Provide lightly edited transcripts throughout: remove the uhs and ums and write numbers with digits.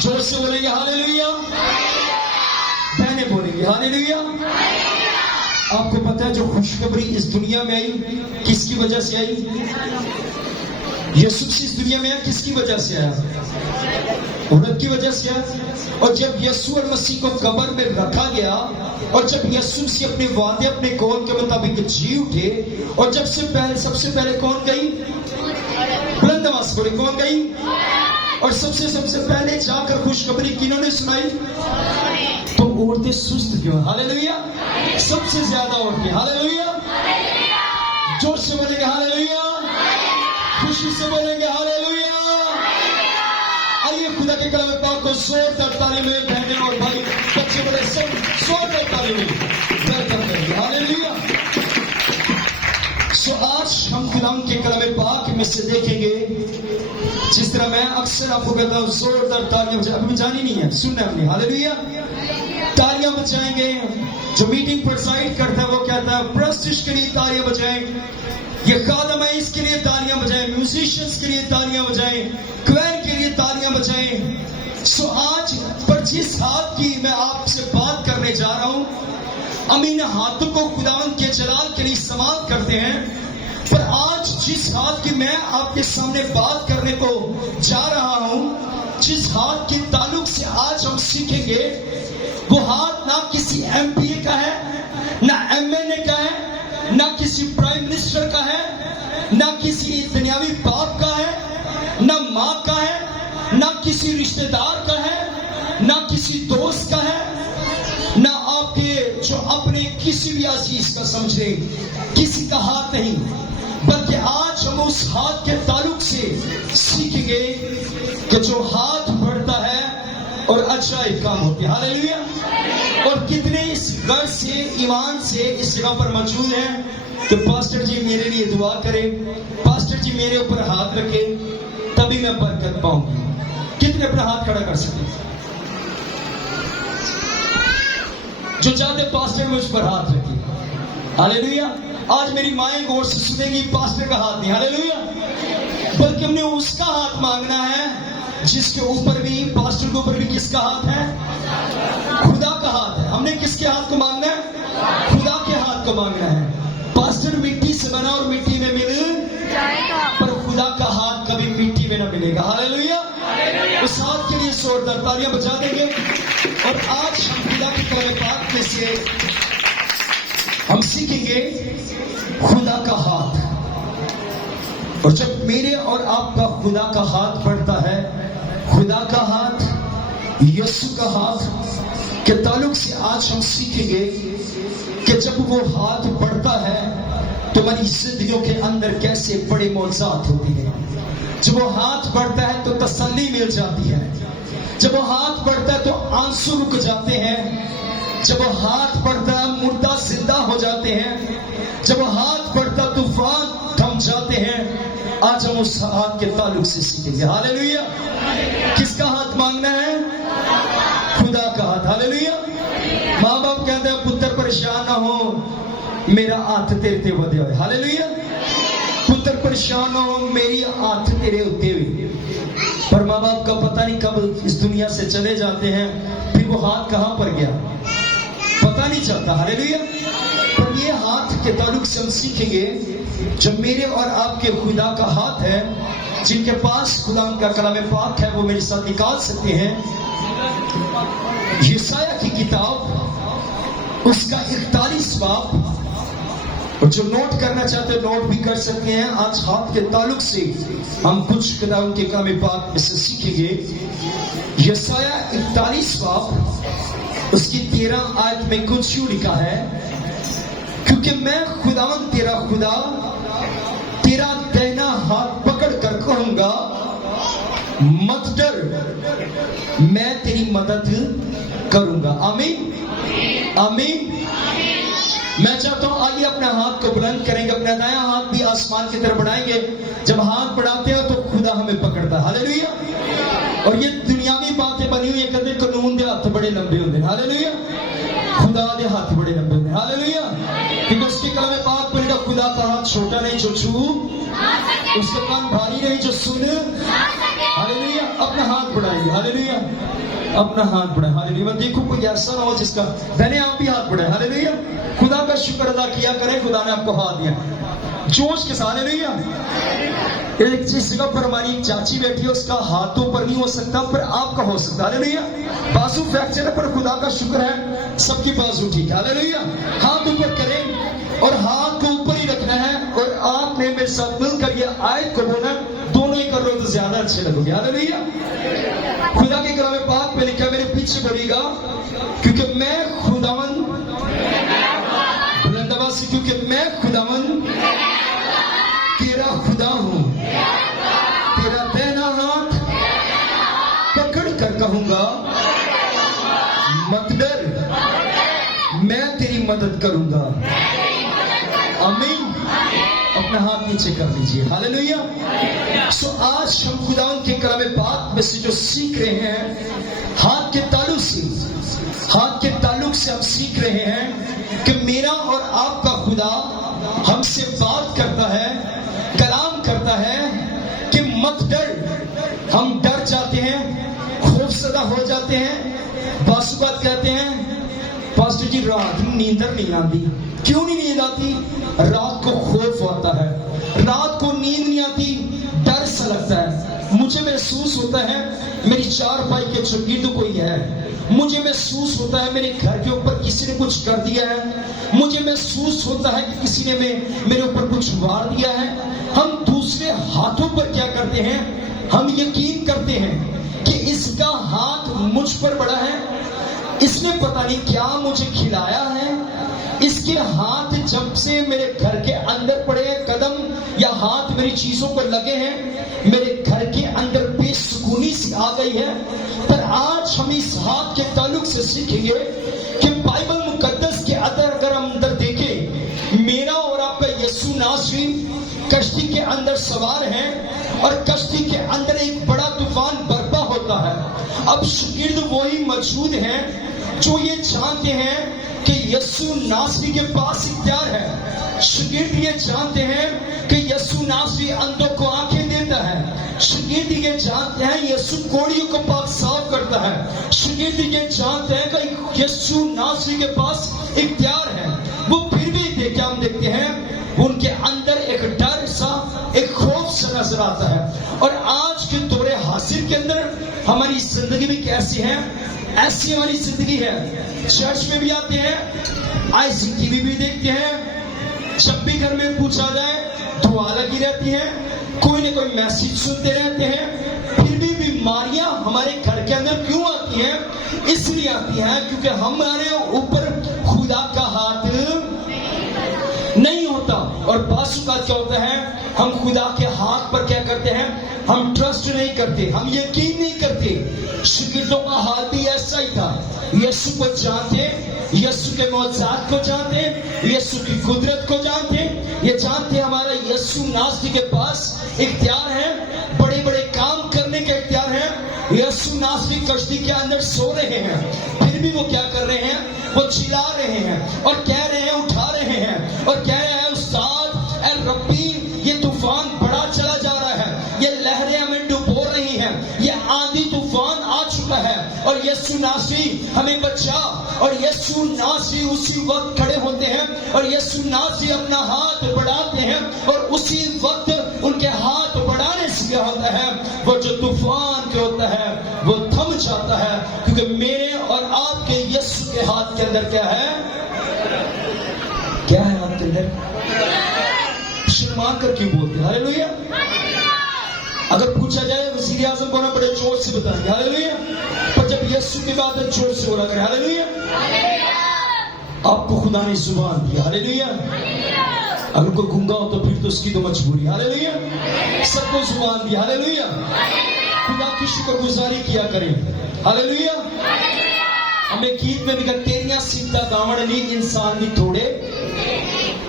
जोर से बोलेंगे हालेलुया, बहने बोलेंगे हालेलुया। आपको पता है जो खुशखबरी इस दुनिया में आई किसकी वजह से आई? यीशु इस दुनिया में आया किसकी वजह से आया? औरत की वजह से आया। और जब यीशु और मसीह को कब्र में रखा गया और जब यीशु से अपने वादे अपने कौल के मुताबिक जी उठे और जब सबसे पहले कौन गई? बुलंद आवाज से बोले कौन गई? और सबसे पहले जाकर खुशखबरी किन्होंने सुनाई? तो औरतें सुस्त क्यों? हालेलुया। सबसे ज्यादा औरतें हालेलुया। जोर से बोलेंगे हालेलुया, खुशी से बोलेंगे हालेलुया। आइए खुदा के कलाम पाक को जोरदार ताली में बहने और भाई बच्चे बड़े सब जोरदार ताली में वेलकम करेंगे हालेलुया। सो आज हम खुदाम के कलाम पाक में से देखेंगे, जिस तरह मैं अक्सर आपको कहता हूं जोरदार तालियां बजाएं। अभी जानी नहीं है, सुनना हमने हालेलुया। तालियां बजाएंगे। जो मीटिंग प्रोसाइड करता है वो कहता है प्रस्टिश के लिए तालियां बजाएं, ये खादम है इसके लिए तालियां बजाएं, म्यूजिशियंस के लिए तालियां बजाएं, क्वेर के लिए तालियां बजाएं। सो आज पर जिस हाथ की मैं आपसे बात करने जा रहा हूं, हम इन हाथों को खुदावंद के जलाल के लिए इस्तेमाल करते हैं, पर आज जिस हाथ की मैं आपके सामने बात करने को जा रहा हूं, जिस हाथ के ताल्लुक से आज हम सीखेंगे, वो हाथ ना किसी एमपीए का है, ना एमएनए का है, ना किसी प्राइम मिनिस्टर का है, ना किसी दुनियावी बाप का है, ना माँ का है, ना किसी रिश्तेदार का है, ना किसी दोस्त का है, ना आपके जो अपने किसी भी अजीज का समझ रहे, किसी का हाथ नहीं, बल्कि आज हम उस हाथ के ताल्लुक से सीखेंगे कि जो हाथ बढ़ता है और अजायब काम होते हैं हालेलुया। और कितने इस घर से ईमान से इस जगह पर मौजूद हैं कि पास्टर जी मेरे लिए दुआ करें, पास्टर जी मेरे ऊपर हाथ रखें, तभी मैं बरकत पाऊंगी। कितने अपना हाथ खड़ा कर सकते? जो चाहते पास्टर में उस पर हाथ रखिए हालेलुया। आज मेरी माएं गौर से सुनेंगी, पास्टर का हाथ नहीं हालेलुया, बल्कि हमने उसका हाथ मांगना है जिसके ऊपर भी, पास्टर के ऊपर भी किसका हाथ है? खुदा का हाथ है। हमने किसके हाथ को मांगना है? खुदा के हाथ को मांगना है। पास्टर मिट्टी से बना और मिट्टी में मिल जाएगा, पर खुदा का हाथ कभी मिट्टी में ना मिलेगा हालेलुया। उस हाथ के लिए जोरदार तालियां बजा देंगे। और आज हम खुदा के कलाम पाक में से हम सीखेंगे खुदा का हाथ। और जब मेरे और आपका खुदा का हाथ बढ़ता है, खुदा का हाथ, यीशु का हाथ के ताल्लुक से आज हम सीखेंगे कि जब वो हाथ बढ़ता है तो हमारी जिंदगियों के अंदर कैसे बड़े मौजूद होती है। जब वो हाथ बढ़ता है तो तसल्ली मिल जाती है। जब वो हाथ बढ़ता है तो आंसू रुक जाते हैं। जब वो हाथ बढ़ता है मुर्दा जिंदा हो जाते हैं। जब वो हाथ बढ़ता तूफान थम जाते हैं। आज हम उस हाथ के ताल्लुक से सीखेंगे हालेलुया। किसका हाथ मांगना है? खुदा का हाथ हालेलुया। माँ बाप कहते हैं पुत्र परेशान ना हो, मेरा हाथ तेरे ते वधे होए हालेलुया। पुत्र परेशान ना हो, मेरी हाथ तेरे उत्ते हुए। पर माँ बाप का पता नहीं कब इस दुनिया से चले जाते हैं, फिर वो हाथ कहां पर गया पता नहीं चलता हालेलुया। पर ये हाथ के ताल्लुक से हम सीखेंगे जो मेरे और आपके खुदा का हाथ है। जिनके पास खुदा का कलाम पाक है वो मेरे साथ निकाल सकते हैं यशायाह की किताब, उसका 41 बाब। और जो नोट करना चाहते हैं नोट भी कर सकते हैं। आज हाथ के ताल्लुक से हम कुछ खुदा के कलाम पाक में से सीखेंगे। यशायाह 41 बाब उसकी 13 आयत में कुछ यूं लिखा है, क्योंकि मैं खुदावंद तेरा खुदा तेरा दाहिना हाथ पकड़ कर कहूंगा मत डर, मैं तेरी मदद करूंगा। आमीन आमीन। मैं चाहता हूं आइए अपने हाथ को बुलंद करेंगे, अपना दायां हाथ भी आसमान की तरफ बढ़ाएंगे। जब हाथ बढ़ाते हैं तो खुदा हमें पकड़ता हालेलुया। और ये दुनियावी बातें बनी हुई है, कहते कानून दे हाथ बड़े लंबे होंगे हालेलुया, खुदा दे हाथ बड़े लंबे होंगे हालेलुया। क्योंकि उसके कलाम पाक पर खुदा का हाथ छोटा नहीं जो छू, उसके कान भारी नहीं जो सुन हालेलुया। अपना हाथ बढ़ाएंगे करेंगे। हालेलुया। अपना हाथ बढ़ाए। हालेलुया। मैं देखो कोई ऐसा ना हो जिसका, पहले आप भी हाथ बढ़ाए। हालेलुया। खुदा का शुक्र अदा किया करें, खुदा ने आपको हाथ दिया जोश के साथ। हालेलुया। एक जिस जगह पर हमारी एक चाची बैठी है, उसका हाथ तो ऊपर नहीं हो सकता, पर आपका हो सकता है। हालेलुया। बाजू फ्रैक्चर है, पर खुदा का शुक्र है सबकी बाजू ठीक है। हालेलुया। हाथ ऊपर करें और हाथ को ऊपर ही रखना है, और आपने मेरे साथ मिलकर ये आयत को बोलना, दोनों ही कर लो तो ज्यादा अच्छे लगोगे। हालेलुया। खुदा के कलाम पाक में लिखा, मेरे पीछे बोलिएगा, क्योंकि मैं खुदावन, बुलंदआवाज़ से, क्योंकि मैं खुदावन तेरा खुदा हूं, तेरा दाहिना हाथ पकड़ कर कहूंगा मत डर, मैं तेरी मदद करूंगा। आमीन। अपना हाथ नीचे कर लीजिए। हालेलुया। सो आज हम खुदावंद के कलाम पाक में से जो सीख रहे हैं, हाथ के ताल्लुक से हम सीख रहे हैं कि मेरा और आपका खुदा हमसे बात करता है, कलाम करता है कि मत डर। हम डर जाते हैं, खौफजदा हो जाते हैं, बात कहते हैं, पास्टर जी रात में नींद नहीं आती। क्यों नहीं नींद आती? रात को खौफ आता है, रात को नींद नहीं आती, डर सा लगता है। मुझे महसूस होता है मेरी चारपाई के चौकीदार कोई है, मुझे महसूस होता है मेरे घर के ऊपर किसी ने कुछ कर दिया है, मुझे महसूस होता है कि किसी ने मेरे ऊपर कुछ वार दिया है। हम दूसरे हाथों पर क्या करते हैं? हम यकीन करते हैं कि इसका हाथ मुझ पर बड़ा है, इसने पता नहीं क्या मुझे खिलाया है, इसके हाथ जब से मेरे घर के अंदर पड़े हैं, कदम या हाथ मेरी चीजों पर लगे हैं, मेरे घर के अंदर बेसुकूनी सी आ गई है। पर आज हम इस हाथ के ताल्लुक से सीखेंगे कि बाइबल मुकद्दस के अंदर अगर हम अंदर देखें, मेरा और आपका यीशु नासरी कश्ती के अंदर सवार हैं और कश्ती के अंदर एक बड़ा तूफान बर्पा होता है। अब शागिर्द वही मौजूद हैं जो ये जानते हैं कि यीशु नासरी के पास इख्तियार है। शागिर्द ये जानते हैं कि यीशु नासरी अंधों को आंखें देता है। शागिर्द ये जानते हैं यीशु कोड़ियों को पाक साफ करता है। शागिर्द ये जानते हैं कि यीशु नासरी के पास इख्तियार है। वो फिर भी हम देखते हैं उनके अंदर एक डर सा, एक खौफ सा नजर आता है। और आज के दौरे हासिर के अंदर हमारी जिंदगी भी कैसी है? ऐसी हमारी जिंदगी है। चर्च में भी आते हैं, ICTV भी देखते हैं, जब भी घर में पूछा जाए दुआ लगी रहती है, कोई ना कोई मैसेज सुनते रहते हैं। फिर भी बीमारियां हमारे घर के अंदर क्यों आती हैं? इसलिए आती हैं क्योंकि हमारे ऊपर खुदा का हाथ नहीं होता। और बासु का क्या होता है? हम खुदा के हाथ पर क्या करते हैं? हम ट्रस्ट नहीं करते, हम यकीन नहीं करते। शागिर्दों का हाल भी ऐसा ही था। यीशु को जानते, यीशु के मौजूद को जानते, यीशु की कुदरत को जानते, ये जानते हमारा यीशु नासरी के पास इख्तियार है, बड़े बड़े काम करने के इख्तियार है। यीशु नासरी कश्ती के अंदर सो रहे हैं, फिर भी वो क्या कर रहे हैं? वो चिल्ला रहे हैं और कह रहे हैं, उठा रहे हैं और कह रहे हैं, उस्ताद ए रब्बी, ये तूफान बड़ा चला जा रहा है, ये लहरें हमें डुबो रही हैं, ये आंधी तूफान आ चुका है और यीशु नासरी हमें बचा। और यीशु नासरी उसी वक्त खड़े होते हैं और यीशु नासरी अपना हाथ बढ़ाते हैं और उसी वक्त उनके हाथ बढ़ाने से क्या होता है? वो जो तूफान के होता है वो थम जाता है, क्योंकि मेरे और आपके यीशु के हाथ के अंदर क्या है? क्या है हाथ के अंदर? शर्मा कर क्यों बोलते? हालेलुया। अगर पूछा जाए वज़ीर आज़म को ना, बड़े जोर से बताएंगे हालेलुया। पर जब यीशु की बात है जोर से बोला करें हालेलुया। आपको खुदा ने जुबान दी हालेलुया। अगर कोई गूंगा हो तो फिर तो उसकी तो मजबूरी हालेलुया। सबको जुबान दी हालेलुया। खुदा की शुक्रगुजारी किया करें हालेलुया। हमें गीत में भी कहा, तेरियां सीधा दावण नहीं इंसान भी थोड़े।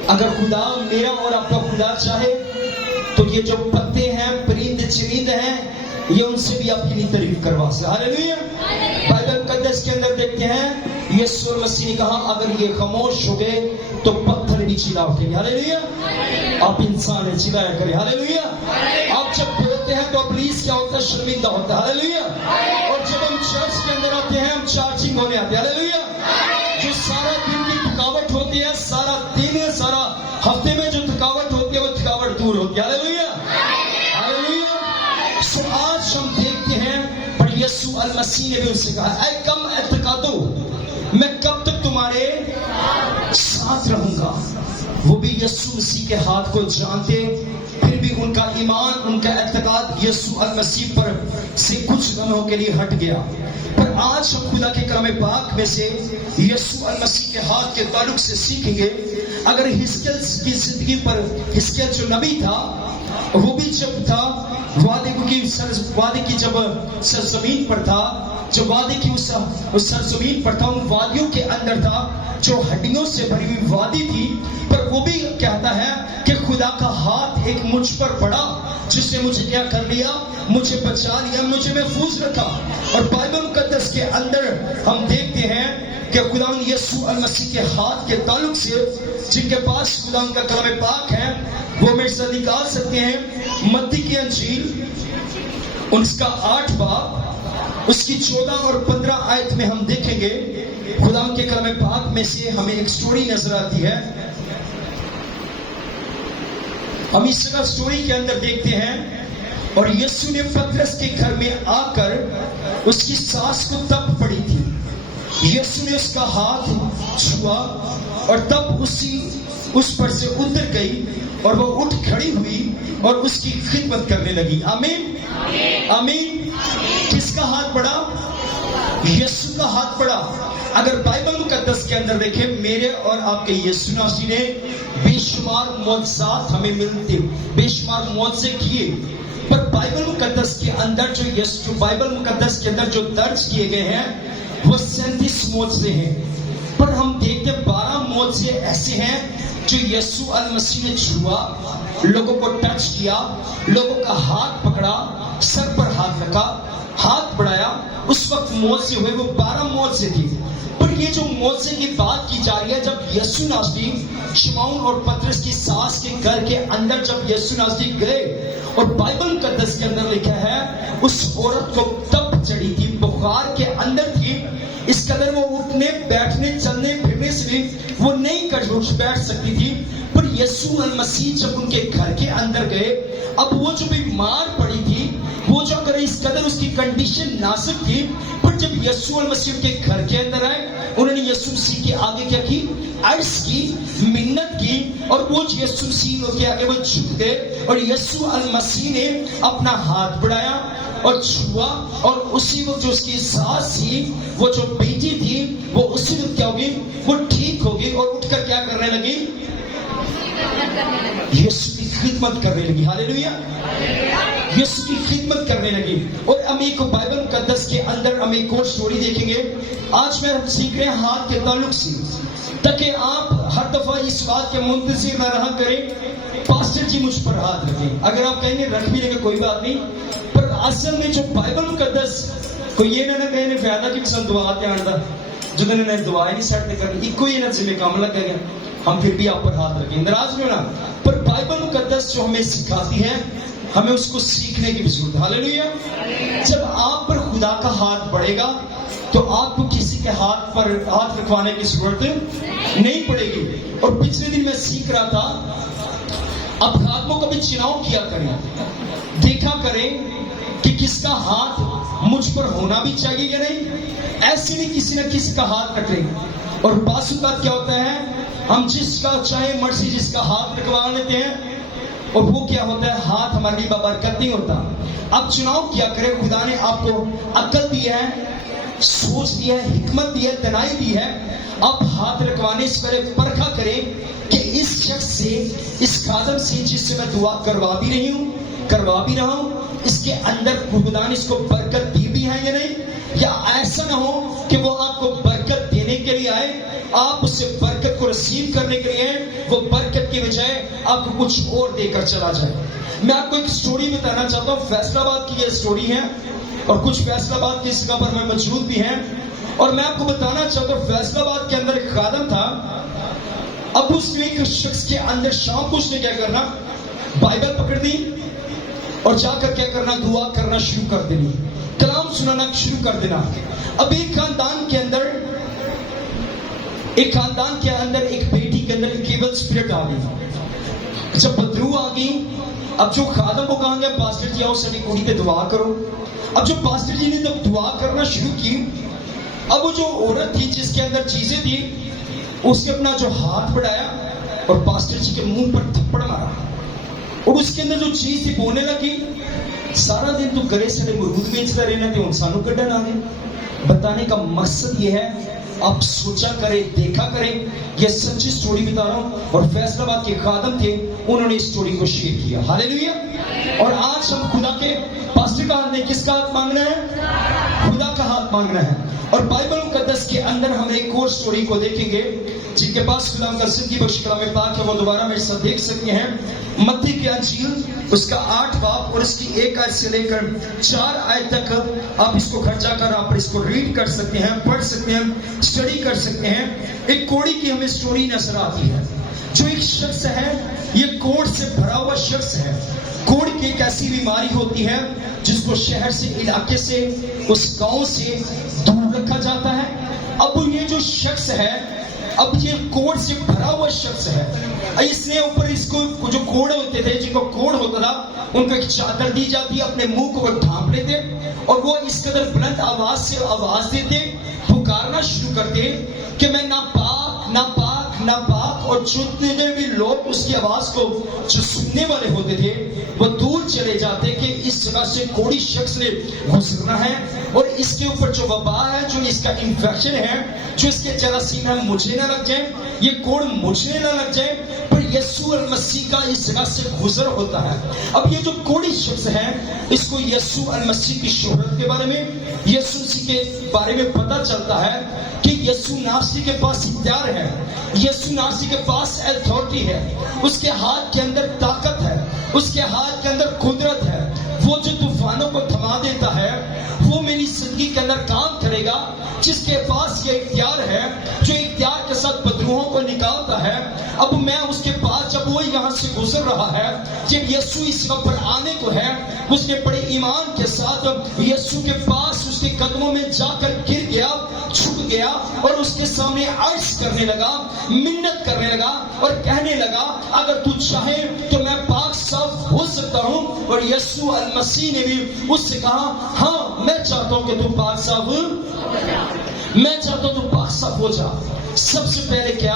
अगर खुदा, मेरा और आपका खुदा चाहे तो ये जो पत्ते हैं, परिंदे चिरिंद हैं, ये उनसे भी आपकी नहीं तारीफ करवा सकते हालेलुया। बाइबल मुकद्दस के अंदर देखते हैं यीशु मसीह ने कहा, अगर ये खामोश हो गए तो पत्थर भी चिल्ला उठेंगे हालेलुया। आप इंसान चिल्लाया करें हालेलुया। आप जब बोलते हैं तो इब्लीस क्या होता है? शर्मिंदा होता है हालेलुया। और आते हैं हम चार्जिंग होने आते हैं, हालेलुया। जो सारा दिन की थकावट होती है, सारा दिन सारा हफ्ते में जो थकावट होती है वो थकावट दूर होती है, हालेलुया हालेलुया। सो आज हम देखते हैं पर यीशु अल मसीह ने भी उससे कहा, ऐ कम एतकादो, मैं कब तक तुम्हारे साथ रहूंगा। वो भी यीशु मसीह के हाथ को जानते, फिर भी उनका ईमान, उनका एतकाद यीशु अल मसीह पर से कुछ लम्हों के लिए हट गया। पर आज हम खुदा के कलाम पाक में से यीशु अल मसीह के हाथ के ताल्लुक से सीखेंगे। अगर हिजकिय्याह की जिंदगी पर, हिजकिय्याह जो नबी था, वो भी जब था वादे की जब सरजमीन पर था, जो वादे की उस सरजमीन पर था, उन वादियों के अंदर था जो हड्डियों से भरी हुई वादी थी। पर वो भी कहता है कि खुदा का हाथ एक मुझ पर पड़ा, जिसने मुझे क्या कर लिया, मुझे बचा लिया, मुझे महफूज रखा। और बाइबल मुकद्दस के अंदर हम देखते हैं कि खुदा यीशु अल मसीह के हाथ के ताल्लुक से, जिनके पास खुदा का कलाम पाक है, वो मेरे साथ निकाल सकते हैं मत्ती की अंजील उसका 8 बाब उसकी 14 और 15 आयत में हम देखेंगे। खुदा के कलाम पाक में से हमें एक स्टोरी नजर आती है। हम इस जगह स्टोरी के अंदर देखते हैं, और यीशु ने पतरस के घर में आकर उसकी सास को तप पड़ी थी। यीशु ने उसका हाथ छुआ और तब उस पर से उतर गई और वो उठ खड़ी हुई और उसकी खिदमत करने लगी। आमीन आमीन। किसका हाथ पड़ा? यीशु का हाथ पड़ा। अगर बाइबल मुकद्दस के अंदर देखें, मेरे और आपके यीशु मसीह ने बेशुमार मौजज़ात हमें मिलते, बेशुमार मौजज़े किए। पर बाइबल मुकद्दस के अंदर जो बाइबल मुकद्दस के अंदर जो दर्ज किए गए हैं वो 37 मौजज़े हैं। पर हम देखते 12 मौजज़े ऐसे हैं जो यीशु अल मसीह ने छुआ, लोगों को टच किया, लोगों का हाथ पकड़ा, सर पर हाथ रखा, हाथ बढ़ाया, उस वक्त मौजज़े हुए। वो 12 मौजज़े थे। पर ये जो मौजज़े की बात की जा रही है, जब यीशु नासरी शिमौन और पतरस की सास के घर के अंदर जब यीशु नासरी गए, और बाइबल मुकद्दस के अंदर लिखा है उस औरत को तप चढ़ी थी, बुखार के अंदर थी, इस कदर वो उठने बैठने चलने फिरने से भी वो नहीं कर बैठ सकती थी। पर यीशु अल मसीह जब उनके घर के अंदर गए, अब वो जो बीमार पड़ी थी, वो जो अगर इस कदर उसकी कंडीशन नाजुक थी, पर जब यीशु अल मसीह के घर के अंदर आए, उन्होंने यीशु मसीह के आगे क्या की? अर्ज की, मिन्नत की, और वो यीशु मसीह के आगे वो झुक गए और यीशु अल मसीह ने अपना हाथ बढ़ाया और छुआ, और उसी वक्त जो उसकी सास थी, वो जो बेटी थी, वो उसी वक्त क्या होगी? वो ठीक होगी और उठकर क्या करने लगी? यीशु की खिदमत करने लगी। हालेलुया। यीशु की खिदमत करने लगी। और हम एक बाइबल मुकद्दस के अंदर हम एक और स्टोरी देखेंगे। आज मैं सीख रहे हैं हाथ के ताल्लुक से, ताकि आप हर दफा इस बात के मुंतजिर न रहा करें पास्टर जी मुझ पर हाथ रखें। अगर आप कहेंगे रख भी लेंगे कोई बात नहीं, पर असल में जो बाइबल मुकद्दस को ये ना कहे ने फायदा कि पसंद दुआ के आंदा जो ने दुआएं नहीं सटते करनी, इको ही ना जिम्मे काम लग गया, हम फिर भी आप पर हाथ रखें, नाराज नहीं होना। पर बाइबल मुकद्दस जो हमें सिखाती है, हमें उसको सीखने की भी जरूरत है। हालेलुया। जब आप पर खुदा का हाथ बढ़ेगा तो आपको किसी के हाथ पर हाथ रखवाने की जरूरत नहीं पड़ेगी। और पिछले दिन मैं सीख रहा था, अब आत्मों का भी चुनाव किया करें, देखा करें कि किसका हाथ मुझ पर होना भी चाहिए या नहीं। ऐसे भी किसी न किसी का हाथ रख लें। और बात क्या होता है, हम जिसका चाहे मर्जी जिसका हाथ रखवा लेते हैं, और वो क्या होता है, हाथ हमारे लिए बरकत नहीं होता। अब चुनाव किया करें, खुदा ने आपको अक्ल दी है, सोच दी है, हिकमत दी है, दनाई दी है। अब हाथ रखवाने से पहले परखा करें कि इस शख्स से, इस खादम से जिससे मैं दुआ करवा भी रहा हूं, इसके अंदर खुदा ने इसको बरकत दी भी है या नहीं। या ऐसा ना हो कि वो आपको बरकत देने के लिए आए, आप उससे बरकत को रिसीव करने के लिए आए, वो बरकत की बजाय आपको कुछ और देकर चला जाए। मैं आपको एक स्टोरी बताना चाहता हूँ। फैसलाबाद की ये स्टोरी है, और कुछ फैसलाबाद की जगह पर मैं मौजूद भी हैं, और मैं आपको बताना चाहता हूँ फैसलाबाद के अंदर एक खादम था। अब उसने एक शख्स के अंदर शाम को उसने क्या करना, बाइबल पकड़ दी और जाकर क्या करना, दुआ करना शुरू कर देनी। कलाम सुनाना शुरू कर देना। अब एक खानदान के अंदर एक बेटी के अंदर केवल स्पिरिट आ गई। जब बदरू आ गई, अब जो खादम को कहा गया पास्टर जी आओ सभी कुड़ी पे दुआ करो। अब जो पास्टर जी ने जब दुआ करना शुरू की, अब वो जो औरत थी जिसके अंदर चीजें थी, उसने अपना जो हाथ बढ़ाया और पास्टर जी के मुंह पर थप्पड़ मारा, और उसके अंदर जो चीज थी बोलने लगी, सारा दिन तू करे सड़े मुर्गूद बेचता रहना थे, सानू कड्ढन आ गए। बताने का मकसद ये है, आप सोचा करें, देखा करें, ये सच्ची स्टोरी बता रहा हूं। और फैसलाबाद के खादम थे, उन्होंने इस स्टोरी को शेयर किया। हालेलुया। और आज हम खुदा के पास्टर का हाथ नहीं, किसका हाथ मांगना है? खुदा का हाथ मांगना है। और बाइबल मुकद्दस के अंदर हम एक और स्टोरी को देखेंगे। जिनके पास खुदा का सिद्धि बख्श कलाम पाक है वो दोबारा मेरे साथ देख सकते हैं। मत्ती की अंजील उसका 8 बाब और इसकी 1 आयत से लेकर 4 आयत तक आप इसको घर जाकर आप इसको रीड कर सकते हैं, पढ़ सकते हैं, स्टडी कर सकते हैं। एक कोड़ी की हमें स्टोरी नजर आती है। जो एक शख्स है, ये कोढ़ से भरा हुआ शख्स है। कोढ़ की एक ऐसी बीमारी होती है जिसको शहर से, इलाके से, उस गांव से दूर रखा जाता है। अब ये जो शख्स है, अब ये कोढ़ से भरा हुआ शख्स है। इसने ऊपर इसको जो कोढ़ होते थे, जिनको कोढ़ होता था, उनको एक चादर दी जाती, अपने मुंह को वो ढांप लेते और वो इस कदर बुलंद आवाज से आवाज देते, पुकारना शुरू करते कि मैं नापाक, नापाक, नापाक। और जितने भी लोग उसकी आवाज को जो सुनने वाले होते थे, वो दूर चले जाते कि इस जगह से कोढ़ी शख्स ने गुजरना है और इसके ऊपर जो वबा है, जो इसका इंफेक्शन है, जो इसके जरासीम है, मुझे ना लग जाए, ये कोढ़ मुझे ना लग जाए। पर यीशु अल मसीह का इस जगह से गुजर होता है। अब ये जो कोढ़ी शख्स है, इसको यीशु अल मसीह की शोहरत के बारे में, यीशु के बारे में पता चलता है कि यीशु नासरी के पास इख्तियार है, यीशु नासरी के पास अथॉरिटी है, उसके हाथ के अंदर ताकत है, उसके हाथ के अंदर कुदरत है। वो जो तूफानों को थमा देता है, वो मेरी जिंदगी के अंदर काम करेगा। जिसके पास ये इख्तियार है, जो इख्तियार के साथ बदरूहों को निकालता है। अब मैं उसके पास, जब वो यहाँ से गुजर रहा है, जब यीशु इस जगह पर आने को है, उसने बड़े ईमान के साथ यीशु के पास उसके कदमों में जाकर गिर गया, झुक गया और उसके सामने अर्ज करने लगा, मिन्नत करने लगा और कहने लगा, अगर तू चाहे तो मैं पाक साफ हो सकता हूँ। और यीशु अल मसीह ने भी उससे कहा, हाँ मैं चाहता हूँ कि तू पाक साफ, मैं चाहता हूँ तू पाक साफ हो जा। सबसे पहले क्या,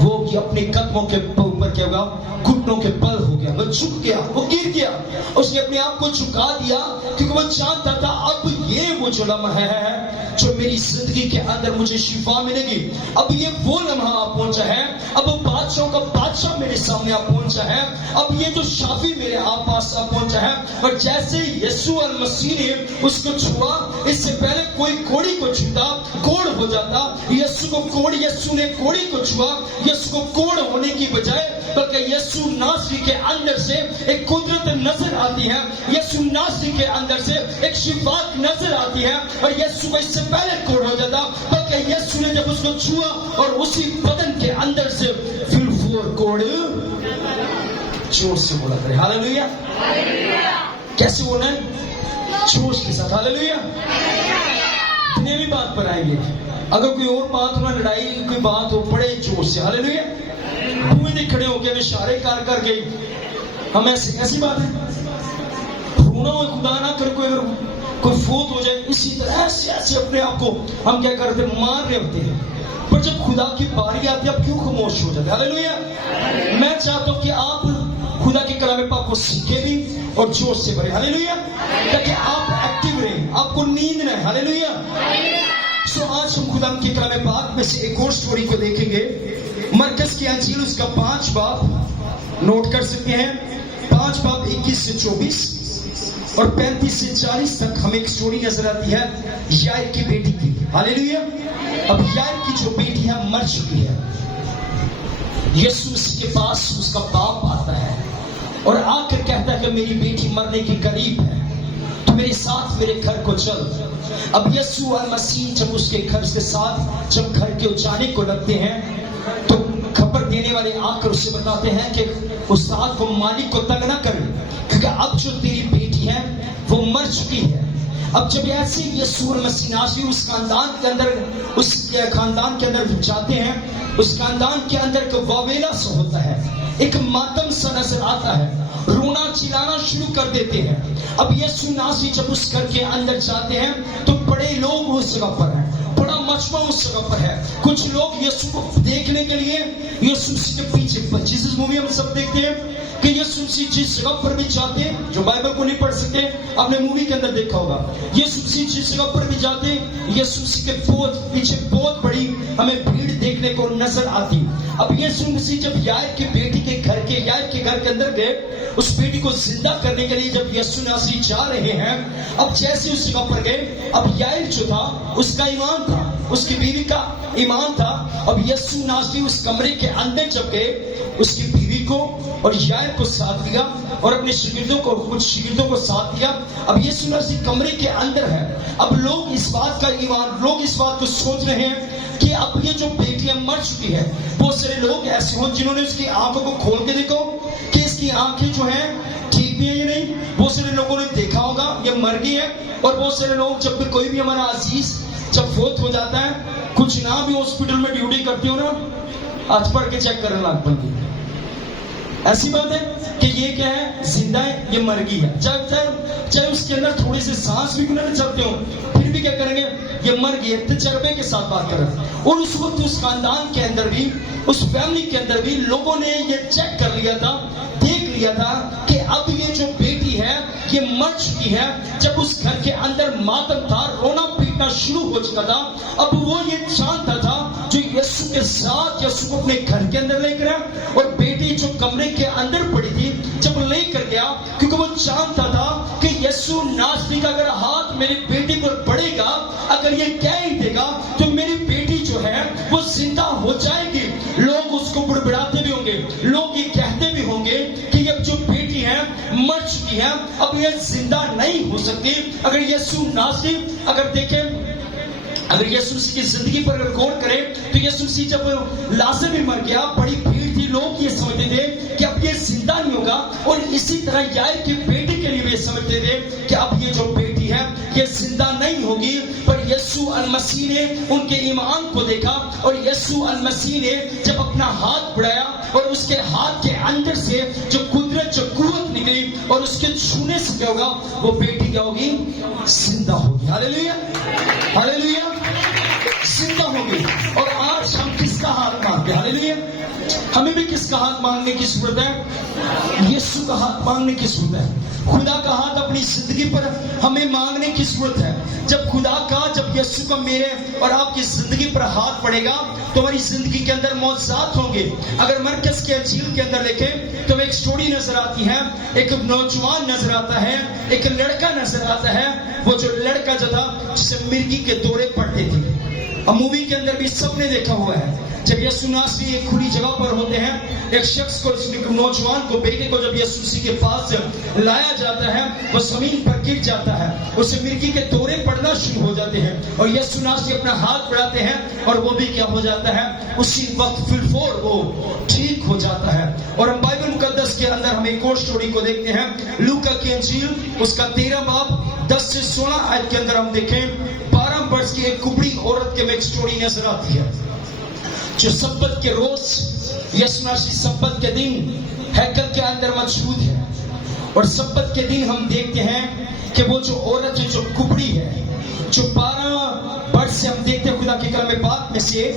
वो अपने कदमों के ऊपर क्या होगा, घुटनों के बल हो गया, वो झुक गया, वो गिर गया। उसने अपने आप को झुका दिया क्योंकि वो जानता था अब ये वो जो लम्हा है जो मेरी जिंदगी के अंदर मुझे शिफा मिलेगी। अब ये वो लम्हा आ पहुंचा है, अब बादशाहों का बादशाह मेरे सामने आ पहुंचा है, अब ये जो शाफी मेरे पास आ पहुंचा है। और जैसे यीशु अल मसीह ने उसको छुआ, इससे पहले कोई कोढ़ी को छूता कोढ़ हो जाता, यीशु को कोढ़, यीशु ने कोढ़ी को छुआ, यीशु को कोढ़ होने की बजाय बल्कि यीशु नासरी के अंदर से एक कुदरत नजर आती है, यीशु नासरी के अंदर से एक शिफात नजर आती है। और यीशु को इससे पहले कोढ़ हो जाता, बल्कि यीशु ने जब उसको छुआ और उसी बदन के अंदर से फिर वो कोढ़, जोर से बोला करे हालेलुया। कैसे होना है? जोश के साथ हालेलुया। इतने भी बात पर आएंगे, अगर कोई और बात हो, लड़ाई कोई बात हो, बड़े जोश से हालेलुया। भूमि खड़े होके वे इशारे कर गई, हम ऐसी बात है रोना हो, खुदा ना कर कोई फोत हो जाए, इसी तरह ऐसे अपने आप को हम क्या करते, मार रहे होते हैं। पर जब खुदा की बारी आती है, आप क्यों खामोश हो जाते? हालेलुया। मैं चाहता हूं कि आप खुदा के कलाम पाक को सीखे भी और जोश से भरे हालेलुया, ताकि आप एक्टिव रहें, आपको नींद न आए हालेलुया। सो आज हम खुदा के कलाम पाक में से एक और स्टोरी को देखेंगे। मरकज की अंजील उसका 5 बाब नोट कर सकते हैं, 5 बाब 21 से 24 और 35 से 40 तक हमें एक स्टोरी नजर आती है यायर की बेटी की हालेलुया। अब यायर की जो बेटी है मर चुकी है। यीशु के पास उसका बाप आता है और आकर कहता है कि मेरी बेटी मरने के करीब है, तो मेरे साथ मेरे घर को चल। अब यीशु अल मसीह जब उसके घर के साथ जब घर के जाने को लगते हैं, तो खबर देने वाले आकर उससे बताते हैं कि उस्ताद को, मालिक को तंग ना कर, क्योंकि अब जो तेरी बेटी है वो मर चुकी है। اب جب ایسے یسوع مسیح ناصری اس خاندان کے اندر جاتے ہیں، اس خاندان کے اندر ایک واویلا سا ہوتا ہے، ایک ماتم سا نظر آتا ہے، رونا چلانا شروع کر دیتے ہیں۔ اب یسوع ناصری جب اس گھر کے اندر جاتے ہیں تو بڑے لوگ اس جگہ پر ہیں، بڑا مجمع اس جگہ پر ہے۔ کچھ لوگ یسوع کو دیکھنے کے لیے یسوع مسیح کے پیچھے، جیسس مووی ہم سب دیکھتے ہیں کہ یسوع مسیح جس جگہ پر بھی جاتے ہیں، جو بائبل کو نہیں پڑھ سکتے آپ نے مووی کے اندر دیکھا ہوگا، یسوع مسیح جس جگہ پر بھی جاتے ہیں، یسوع مسیح کے پیچھے بہت بڑی ہمیں بھیڑ دیکھنے کو نظر آتی۔ اب یسوع مسیح جب یائر کی بیٹی کے گھر کے اندر گئے، اس بیٹی کو زندہ کرنے کے لیے جب یسوع ناصری جا رہے ہیں، اب جیسے اس جگہ پر گئے، اب یائر جو تھا اس کا ایمان تھا، اس کی بیوی کا ایمان تھا۔ اب یسوع ناصری اس کمرے کے اندر جب گئے، اس کی بیوی کو اور یائر کو ساتھ لیا اور اپنے کچھ شاگردوں کو ساتھ لیا۔ اب یسوع ناصری کمرے کے اندر ہے۔ اب لوگ اس بات کو سوچ رہے ہیں کہ اب یہ جو بیٹی مر چکی ہے۔ بہت سارے لوگ ایسے ہوں جنہوں نے اس کی آنکھوں کو کھول کے دیکھو کہ اس کی آنکھیں جو ہیں ٹھیک بھی ہیں یا نہیں۔ بہت سارے لوگوں نے دیکھا ہوگا یہ مر گئی ہے۔ اور بہت سارے لوگ جب بھی کوئی بھی ہمارا عزیز جب فوت ہو جاتا ہے، کچھ نہ بھی ہاسپٹل میں ڈیوٹی کرتے ہو نا، آج پڑھ کے چیک کرنا لاکھ پڑتی، ایسی بات ہے کہ یہ کیا ہے، زندہ ہے، یہ مر گئی ہے۔ چاہے اس کے اندر تھوڑی سی سانس بھی نہ چلتے ہو، پھر بھی کیا کریں گے، یہ مر گئی ہے، تجربے کے ساتھ بات کریں۔ اور اس وقت اس خاندان کے اندر بھی، اس فیملی کے اندر بھی لوگوں نے یہ چیک کر لیا تھا، دیکھ لیا تھا کہ اب یہ جو بیٹی ہے یہ مر چکی ہے۔ جب اس گھر کے اندر ماتم تھا، رونا پیٹنا شروع ہو چکا تھا، اب وہ یہ چاہتا تھا جو یسوع کے ساتھ یسوع کو اپنے گھر کے اندر لے کر آیا، اور بیٹی جو کمرے کے اندر پڑی تھی جب لے کر گیا، کیونکہ وہ چاہتا تھا کہ یسوع ناصری کا اگر ہاتھ میری بیٹی پر پڑے گا، اگر یہ کہہ ہی دے گا تو میری بیٹی جو ہے وہ زندہ ہو جائے گی۔ لوگ اس کو بڑبڑاتے بھی ہوں گے، لوگ یہ کہتے بھی ہوں گے کہ یہ جو بیٹی ہے مر چکی ہے، اب یہ زندہ نہیں ہو سکتی۔ اگر یسوع ناصری اگر یسوع مسیح کی زندگی پر اگر غور کریں تو یسوع مسیح جب لازر بھی مر گیا، بڑی بھیڑ تھی، لوگ یہ سمجھتے تھے کہ اب یہ زندہ نہیں ہوگا۔ اور اسی طرح یائر کی بیٹی کے لیے بھی یہ سمجھتے تھے کہ اب یہ جو بیٹی ہے یہ زندہ نہیں ہوگی۔ پر یسوع المسیح نے ان کے ایمان کو دیکھا، اور یسوع المسیح نے جب اپنا ہاتھ بڑھایا اور اس کے ہاتھ کے اندر سے جو قدرت، جو قوت نکلی، اور اس کے چھونے سے کیا ہوگا، وہ بیٹی کیا ہوگی، زندہ ہوگی۔ ہاللیلویا، ہاللیلویا، زندہ ہوگی۔ اور آج ہم کس کا ہاتھ مانگتے ہیں؟ ہاللیلویا، ہمیں بھی کس کا ہاتھ مانگنے کی ضرورت ہے؟ یسوع کا ہاتھ مانگنے کی ضرورت ہے۔ خدا کا ہاتھ اپنی زندگی پر ہمیں مانگنے کی ضرورت ہے۔ جب خدا کا، جب یسوع کا میرے اور آپ کی زندگی پر ہاتھ پڑے گا تو ہماری زندگی کے اندر معجزات ہوں گے۔ اگر مرکز کے انجیل کے اندر دیکھیں تو ایک سٹوری نظر آتی ہے، ایک نوجوان نظر آتا ہے، ایک لڑکا نظر آتا ہے۔ وہ جو لڑکا جو تھا جسے مرگی کے دورے پڑتے تھے، اب مووی کے اندر بھی سب نے دیکھا ہوا ہے، جب یسوع ناصری ایک کھلی جگہ پر ہوتے ہیں، ایک شخص کو، نوجوان کو، بیٹے کو جب یسوع مسیح کے پاس لایا جاتا ہے، وہ زمین پر گر جاتا ہے، اسے مرگی کے دورے پڑنا شروع ہو جاتے ہیں، اور یسوع ناصری اپنا ہاتھ بڑھاتے ہیں اور وہ بھی کیا ہو جاتا ہے، اسی وقت فلفور وہ ٹھیک ہو جاتا ہے۔ اور ہم بائبل مقدس کے اندر ہم ایک اور سٹوری کو دیکھتے ہیں، لوکا کی انجیل اس کا 13 باب 10 سے 16 آیت کے اندر ہم دیکھیں، 12 برس کی ایک کبڑی عورت کے میں ایک سٹوری نظر آتی ہے، جو سبت کے روز، یسوع ناصری سبت کے دن ہیکل کے اندر موجود ہے۔ اور سبت کے دن ہم دیکھتے ہیں کہ وہ جو عورت جو کبڑی ہے، جو 12 برس سے ہم دیکھتے ہیں خدا کے کلام پاک میں سے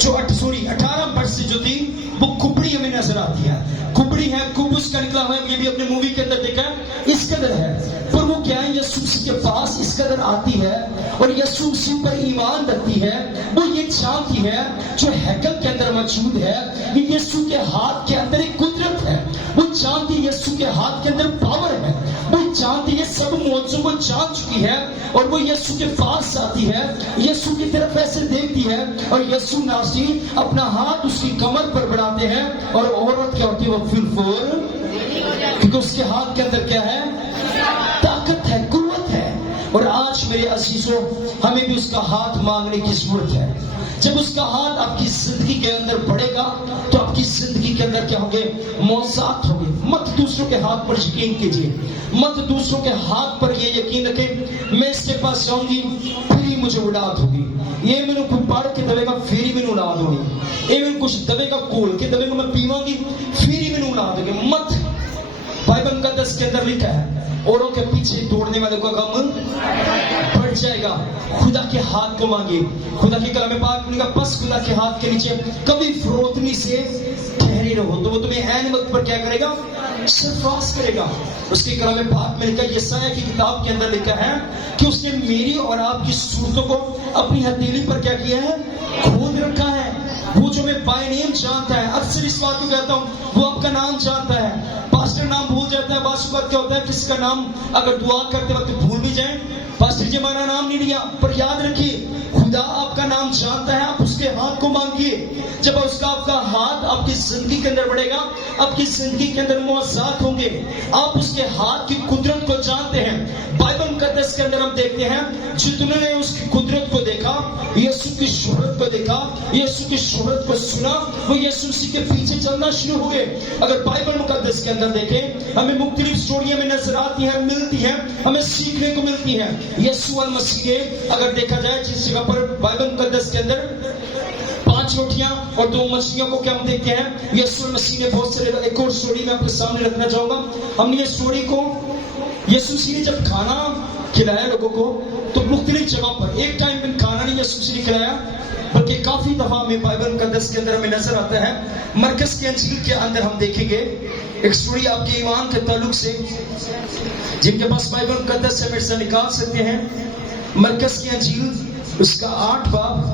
جو 18 برس سے جو تھی وہ کبڑی ہمیں نظر آتی ہے۔ کبڑی ہے، کب اس کا نکلا ہوا ہے، یہ بھی اپنے مووی کے اندر دیکھا ہے، اس قدر ہے۔ پر وہ کیا ہے، یسوع مسیح کے پاس اس قدر آتی ہے اور یسوع مسیح پر ایمان رکھتی ہے۔ وہ یہ چاہتی ہے جو ہیکل کے اندر موجود ہے، یہ یسوع کے ہاتھ کے اندر ایک قدرت ہے۔ وہ جانتی ہے یسوع کے ہاتھ کے اندر پاور ہے، وہ جانتی ہے سب معجزوں کو جان چکی ہے، اور وہ یسوع کے پاس آتی ہے، یسوع کی طرف ایسے دیکھتی ہے، اور یسوع ناصری اپنا ہاتھ اس کی کمر پر بڑھاتے ہیں، اور عورت کیا ہوتی ہے، وہ فلفور، کیونکہ اس کے ہاتھ کے اندر کیا ہے، طاقت ہے، قوت ہے۔ اور آج میرے عزیزوں ہمیں بھی اس کا ہاتھ مانگنے کی ضرورت ہے. جب اس کا ہاتھ آپ کی زندگی کے اندر بڑھے گا تو آپ کی زندگی کے اندر کیا ہوگے؟ معجزات ہوگے. مت دوسروں کے ہاتھ پر یقین کیجیے, مت دوسروں کے ہاتھ پر یہ یقین رکھیں میں اس کے پاس جاؤں گی پھر ہی مجھے اولاد ہوگی, یہ میں نے کوئی پاڑ کے دبے گا پھر ہی میں نے اولاد ہوگی, یہ میں کچھ دبے گا کول کے دبے گا میں پیواں گی پھر ہی میں نے اولاد ہوگی. مت, بائبل مقدس کے اندر لکھا ہے اوروں کے پیچھے دوڑنے والے کا غم بڑھ جائے گا. خدا کے ہاتھ کو مانگیے. خدا کے کلام پاک میں کہا بس خدا کے ہاتھ کے نیچے کبھی فروتنی سے ٹھہرے رہو تو وہ تمہیں عین وقت پر کیا کرے گا؟ سرفراز کرے گا. اس کے کلام پاک میں لکھا, یسایہ کی کتاب کے اندر لکھا ہے کہ اس نے میری اور آپ کی صورتوں کو اپنی ہتھیلی پر کیا کیا ہے؟ کھود رکھا ہے. وہ جو میں بائی نیم جانتا ہے, اکثر اس بات کو کہتا ہوں, وہ آپ کا نام جانتا ہے. پاسٹر نام بھول جاتا ہے, بعض اوقات کیا ہوتا ہے کسی کا نام اگر دعا کرتے وقت بھول بھی جائیں, پاسٹر جی ہمارا نام نہیں لیا, پر یاد رکھیے خدا آپ کا نام جانتا ہے. آپ اس کے ہاتھ کو مانگیے. جب اس کا آپ کا ہاتھ آپ کی زندگی کے اندر بڑھے گا, آپ کی زندگی کے اندر معجزات ہوں گے. آپ اس کے ہاتھ کی قدرت کو جانتے ہیں. بائبل مقدس کے اندر ہم دیکھتے ہیں جتنے نے اس کی قدرت کو دیکھا, یسوع کی شہرت کو دیکھا, یسوع کی شہرت کو سنا, وہ یسوع مسیح کے پیچھے چلنا شروع ہوئے. اگر بائبل مقدس کے اندر دیکھیں ہمیں مختلف سٹوریاں میں نظر آتی ہیں, ملتی ہیں, ہمیں سیکھنے کو ملتی ہیں. یسوع المسیح اگر دیکھا جائے جس جگہ پر بائبل مقدس کے اندر 5 روٹیاں اور 2 مچھلیوں کو کیا ہم دیکھتے ہیں, یسوع المسیح نے بہت سارے, ایک اور سٹوری میں آپ کے سامنے رکھنا چاہوں گا. ہم نے یہ سٹوری کو, یسوع مسیح نے جب کھانا کھلایا لوگوں کو تو مختلف جگہ پر, ایک ٹائم میں کھانا نہیں یسوع مسیح نے کھلایا بلکہ کافی دفعہ میں بائبل مقدس کے اندر ہمیں نظر آتا ہے. مرکز کی انجیل کے اندر ہم دیکھیں گے ایک سٹوری آپ کے ایمان کے تعلق سے, جن کے پاس بائبل مقدس سے مرزا نکال سکتے ہیں. مرکز کی انجیل اس کا 8 باب,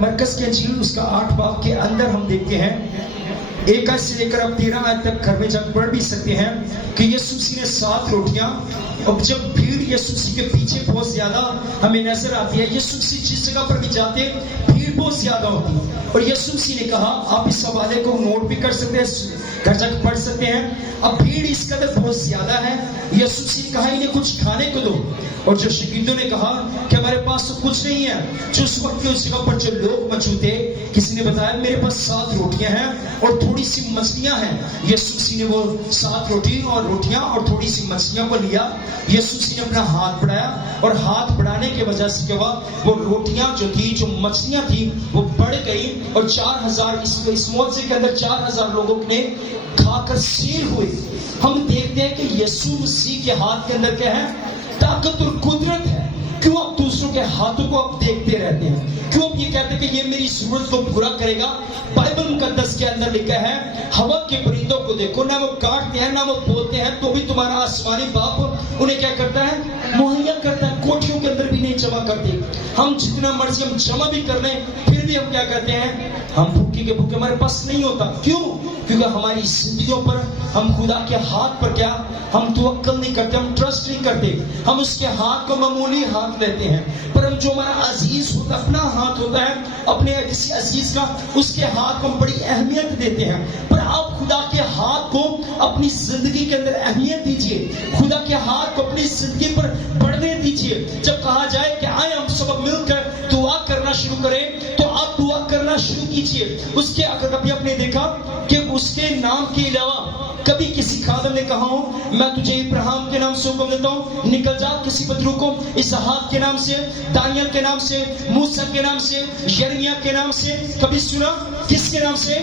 مرکز کی انجیل اس کا 8 باب کے اندر ہم دیکھتے ہیں 1 آیت سے لے کر آپ 13 آیت تک گھر میں جا پڑھ بھی سکتے ہیں کہ یسوع مسیح نے 7 روٹیاں, اور جب بھیڑ یسوع مسیح کے پیچھے بہت زیادہ ہمیں نظر آتی ہے, یسوع مسیح جس جگہ پر بھی جاتے بھیڑ بہت زیادہ ہوتی, اور یسوع مسیح نے کہا, آپ اس حوالے کو نوٹ بھی کر سکتے ہیں, گھر جا کے پڑھ سکتے ہیں, اب بھیڑ اس قدر بہت زیادہ ہے. یسوع مسیح نے کہا انہیں کچھ کھانے کو دو, اور جو شاگردوں نے کہا کہ ہمارے پاس تو کچھ نہیں ہے. جو اس وقت کے اس جگہ پر جو لوگ موجود تھے, کسی نے بتایا میرے پاس 7 روٹیاں ہیں اور تھوڑی سی مچھلیاں ہیں. یسوع مسیح نے وہ 7 روٹیاں اور تھوڑی سی مچھلیاں کو لیا. یسوع مسیح نے اپنا ہاتھ بڑھایا, اور ہاتھ بڑھانے کی وجہ سے کیا ہوا, وہ روٹیاں جو تھی, جو مچھلیاں تھی, وہ بڑھ گئی, اور 4000 اس معجزے کے اندر 4000 لوگوں نے کھا کر سیر ہوئے. ہم دیکھتے ہیں کہ یسوع مسیح کے ہاتھ کے اندر کیا ہے؟ طاقت اور قدرت ہے. کیوں آپ دوسروں کے ہاتھوں کو آپ دیکھتے رہتے ہیں؟ کیوں آپ یہ کہتے ہیں کہ یہ میری ضرورت کو پورا کرے گا؟ بائبل مقدس کے اندر لکھا ہے ہوا کے پرندوں کو دیکھو, نہ وہ کاٹتے ہیں نہ وہ بولتے ہیں, تو بھی تمہارا آسمانی باپ انہیں کیا کرتا ہے؟ مہیا کرتا ہے. کوٹھیوں کے اندر بھی نہیں جمع کرتے. ہم جتنا مرضی ہم جمع بھی کر لیں پھر بھی ہم کیا کرتے ہیں؟ ہم بھوکے کے بھوکے, ہمارے پاس نہیں ہوتا. کیوں؟ کیونکہ ہماری زندگیوں پر ہم خدا کے ہاتھ پر کیا, ہم توکل نہیں کرتے, ہم ٹرسٹ نہیں کرتے. ہم اس کے ہاتھ کو معمولی ہاتھ لیتے ہیں, پر ہم جو ہمارا عزیز ہوتا, اپنا ہاتھ ہوتا ہے, اپنے کسی عزیز کا, اس کے ہاتھ کو ہم بڑی اہمیت دیتے ہیں. پر آپ خدا کے ہاتھ کو اپنی زندگی کے اندر اہمیت دیجیے, خدا کے ہاتھ کو اپنی زندگی پر بڑھنے دیجیے. جب کہا جائے کہ آئے ہم سب مل کر دعا کرنا شروع کریں, تو آپ دعا کرنا شروع کیجیے. اس کے اگر کبھی آپ نے دیکھا کہ اس کے نام کے علاوہ کبھی کسی خادم نے کہا ہو میں تجھے ابراہیم کے نام سے حکم دیتا ہوں نکل جا, کسی بدرو کو اسحاق کے نام سے, دانیل کے نام سے, موسیٰ کے نام سے, یرمیہ کے نام سے کبھی سنا؟ کس کے نام سے؟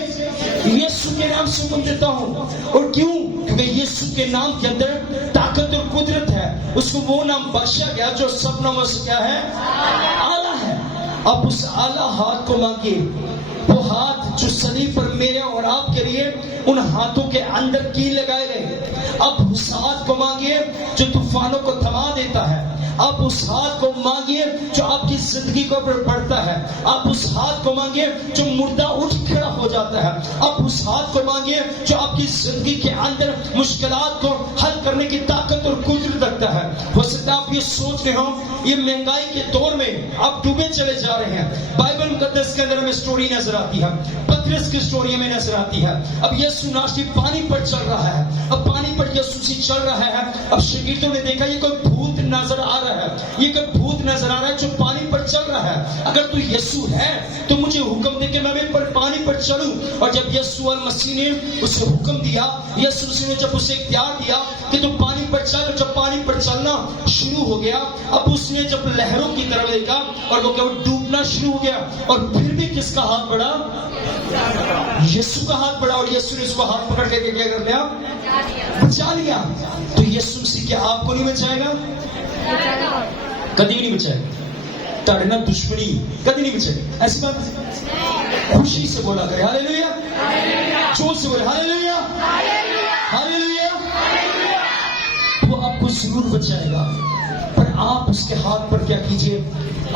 یسوع کے نام سے حکم دیتا ہوں. اور کیوں؟ کیونکہ یسوع کے نام کے اندر طاقت اور قدرت ہے. اس کو وہ نام بخشا گیا جو سب ناموں سے کیا ہے؟ اعلیٰ ہے. آپ اس اعلیٰ ہاتھ کو مانگیے, وہ ہاتھ جو صلیب پر میرے اور آپ کے لیے ان ہاتھوں کے اندر کی لگائے گئے. آپ اس ہاتھ کو مانگیے جو طوفانوں کو تھما دیتا ہے. آپ اس ہاتھ کو مانگیے جو آپ کی زندگی کو بڑھتا ہے. آپ اس ہاتھ کو مانگیے جو مردہ اٹھ کھڑا ہو جاتا ہے. آپ اس ہاتھ کو مانگیے جو آپ کی زندگی کے اندر مشکلات کو حل کرنے کی طاقت اور قدرت رکھتا ہے. ہو سکتا ہے آپ یہ سوچ رہے ہوں یہ مہنگائی کے دور میں آپ ڈوبے چلے جا رہے ہیں. بائبل مقدس کے اندر ہمیں سٹوری نظر آتی ہے. पतरस की स्टोरी में नजर आती है। अब यीशु नासरी पानी पर चल रहा है, अब पानी पर यीशु जी चल रहा है। अब शागिर्दों ने देखा ये कोई भूत नजर आ रहा है, ये कोई भूत नजर आ रहा है जो पानी पर चल रहा है। अगर तू यीशु है तो मुझे हुक्म दे के मैं भी पर पानी पर चलूं। और जब यीशु मसीह ने उसे हुक्म दिया, यीशु मसीह ने जब उसे इख्तियार दिया कि तू पानी पर चल, जब पानी पर चलना शुरू हो गया, अब उसने जब लहरों की तरफ देखा और वो केवल डूबना शुरू हो गया। और फिर भी किसका हाथ बढ़ा? यीशु का हाथ बढ़ा। और यीशु ने उसको हाथ पकड़ के क्या कर लिया? बचा लिया। तो यीशु मसीह क्या आपको नहीं बचाएगा? कभी भी नहीं बचाएगा। ताड़ना दुश्मनी कभी नहीं बचाएगा। ऐसी बात खुशी से बोला करे हालेलुया, जोर से बोले हालेलुया, हालेलुया। वो आपको जरूर बचाएगा, पर आप उसके हाथ पर क्या कीजिए?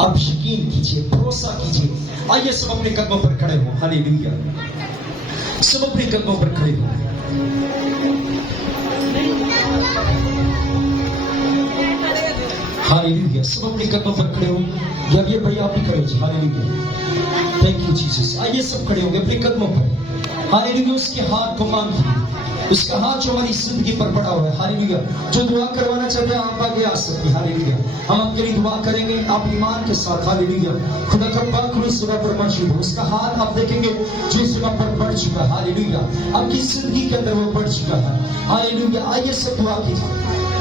आप यकीन कीजिए, भरोसा कीजिए। आइए सब अपने कदमों पर खड़े हो। हालेलुया, सब अपने कदमों पर खड़े हो। हालेलुया, सब अपने कदमों पर खड़े हो। या ये भैया आप भी खड़े हो। Hallelujah, thank you Jesus. आइए सब खड़े होंगे अपने कदमों पर। हालेलुया, उसके हाथ को मांगिए, उसका हाथ जो हमारी जिंदगी पर पड़ा हुआ है। हालेलुया, जो दुआ करवाना चाहते हैं आप आगे आ सकते हैं। हालेलुया, हम आपके लिए दुआ करेंगे, आप ईमान के साथ। हालेलुया, खुदा का पाक इस जगह पर मौजूद है। उसका हाथ आप देखेंगे जो इस जगह पर बढ़ चुका है। हालेलुया, आपकी जिंदगी के अंदर वो बढ़ चुका है। हालेलुया, आइए सब दुआ कीजिए।